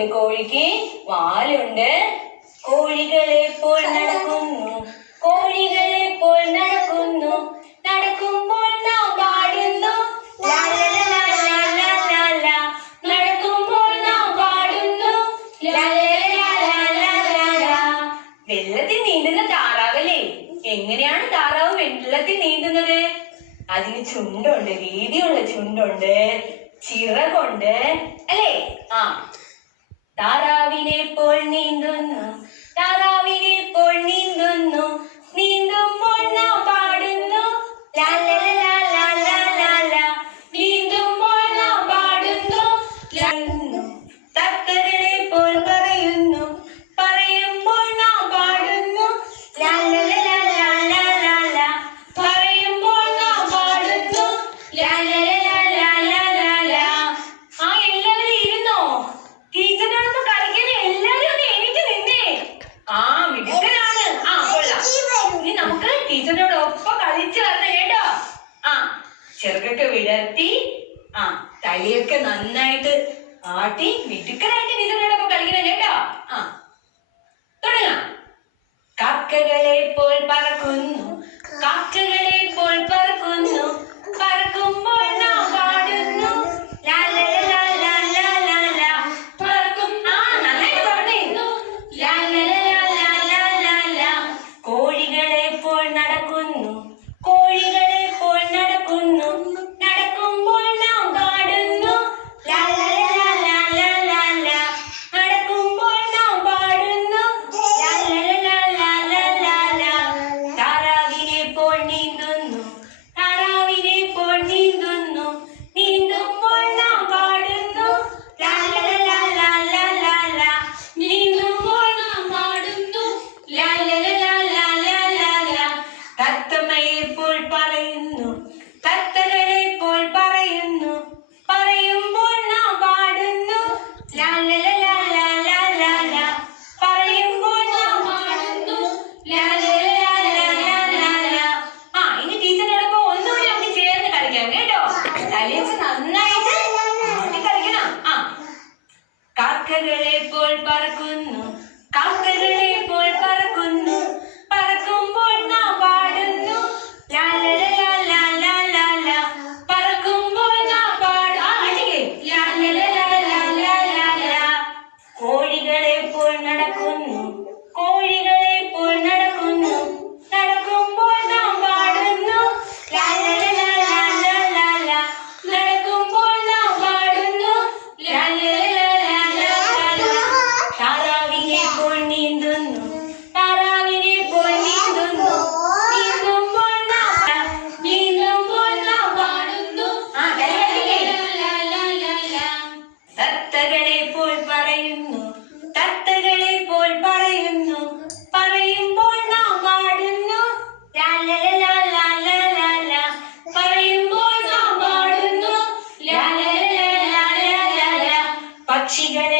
എന്തുണ്ട്? കോഴിക്ക് വാലുണ്ട്. കോഴികളെപ്പോൾ നടക്കുന്നു, കോഴികളെപ്പോൾ നടക്കുന്നു, നടക്കുമ്പോൾ നാം പാടുന്നു ലാ ലാ ലാ ലാ ലാ ലാ ലാ. നടക്കുമ്പോൾ നാം പാടുന്നു ലാ ലാ ലാ ലാ ലാ ലാ ലാ. വെള്ളത്തിൽ നീന്തുന്ന താറാവല്ലേ? എങ്ങനെയാണ് താറാവ് വെള്ളത്തിൽ നീന്തുന്നത്? അതിന് ചുണ്ടുണ്ട്, വീതിയുള്ള ചുണ്ടുണ്ട്, ചിറകുണ്ട് അല്ലേ? താറാവിനെ പോൽ നീന്തുന്നു, താറാവിനെ പോൽ നീന്തുന്നു, നീന്തുമ്പോൾ നാം പാടുന്നു ലാ ലാ ലാ ലാ ലാ ലാ ലാ. നീന്തുമ്പോൾ നാം പാടുന്നു ലാ. തത്തകളെ പോൽ പറയുന്നു, പറയുമ്പോൾ നാം പാടുന്നു ലാ ലാ ലാ ലാ ലാ ലാ ലാ. പറയുമ്പോൾ നാം പാടുന്നു ലാ ലാ ലാ ലാ ലാ ലാ ലാ. എല്ലാവരും ഇരുന്നോ? ടീച്ചറിനോടൊപ്പം കളിക്കാൻ എല്ലാവരും ഒന്ന് എണീറ്റ് നിന്നേ. മിടുക്കനാണ്. കൊള്ളാം. ഇനി നമുക്ക് ടീച്ചറിനോടൊപ്പം കളിച്ചു വരണം കേട്ടോ. ചെറുകൊക്കെ വിടർത്തി തലയൊക്കെ നന്നായിട്ട് ആട്ടി മിടുക്കനായിട്ട് ടീച്ചറിനോടൊപ്പം കളിക്കണം കേട്ടോ. തുടങ്ങാം. കാക്കകളെ പോൽ പറക്കുന്നു, കാക്കകളെ പോൽ പറക്കുന്നു, പറക്കുമ്പോൾ നാം പാടുന്നു ലാ ലാ ലാ ലാ ലാ ലാ ലാ. പറക്കും. നന്നായിട്ട് പറഞ്ഞു. ലാ ലാ ലാ ലാ ലാ ലാ ലാ. കോഴികളെ പോൽ നടക്കുന്നു, കോഴികളെ പോൽ നടക്കുന്നു, നടക്കുമ്പോൾ നാം പാടുന്നു ലാ ലാ ലാ ലാ ലാ ലാ ലാ. നടക്കുമ്പോൾ നാം പാടുന്നു ലാ ലാ ലാ ലാ ലാ ലാ ലാ. താറാവിനെ പോൽ നീന്തുന്നു, താറാവിനെ പോൽ നീന്തുന്നു, നീന്തുമ്പോൾ നാം പാടുന്നു ലാ ലാ ലാ ലാ ലാ ലാ ലാ. നീന്തുമ്പോൾ നാം പാടുന്നു ലാ ലാ ലാ ലാ ലാ ലാ ലാ. തത്തമ്മയെ പോൽ പറയുന്നു, തത്തകളെ പോൽ പറയുന്നു, പറയുമ്പോൾ നാം പാടുന്നു ലാ ലാ ലാ ലാ ലാ ലാ ലാ. പറയുമ്പോൾ നാം പാടുന്നു ലാ ലാ ലാ ലാ ലാ ലാ ലാ. ഇനി ടീച്ചറിനോടൊപ്പം ഒന്നുകൂടി നമുക്ക് ചേർന്ന് കളിക്കാം കേട്ടോ. തലേച്ച് നന്നായിട്ട് ആട്ടി കളിക്കണം. കാക്കകളെ പോൽ പറക്കുന്നു, കാക്കകളെ പോൽ പറക്കുന്നു, പറക്കുമ്പോൾ നാം പാടുന്നു ലാ ലാ ലാ ലാ ലാ ലാ ലാ. പറക്കുമ്പോൾ നാം ലാ ലാ ലാ ലാ ലാ ലാ ലാ. കോഴികളെ പോൽ നടക്കുന്നു, കോഴികളെ പോൽ നടക്കുന്നു, നടക്കുമ്പോൾ നാം പാടുന്നു ലാ ലാ ലാ ലാ ലാ ലാ ലാ. നടക്കുമ്പോൾ നാം പാടുന്നു ലാ ലാ ലാ ലാ ലാ ലാ. താറാവിനെ പോൽ നീന്തുന്നു, താറാവിനെ പോൽ നീന്തുന്നു, നീന്തുമ്പോൾ നാം പാടുന്നു ലാ ലാ ലാ ലാ. തത്തകളെ പോൽ പറയുന്നു, തത്തകളെ പോൽ പറയുന്നു, പറയുമ്പോൾ നാം പാടുന്നു ലാ ലാ ലാ ലാ ലാ ലാ ലാ. പറയുമ്പോൾ നാം പാടുന്നു ലാ ലാ ലാ ലാ ലാ ലാ ലാ. പക്ഷികളെ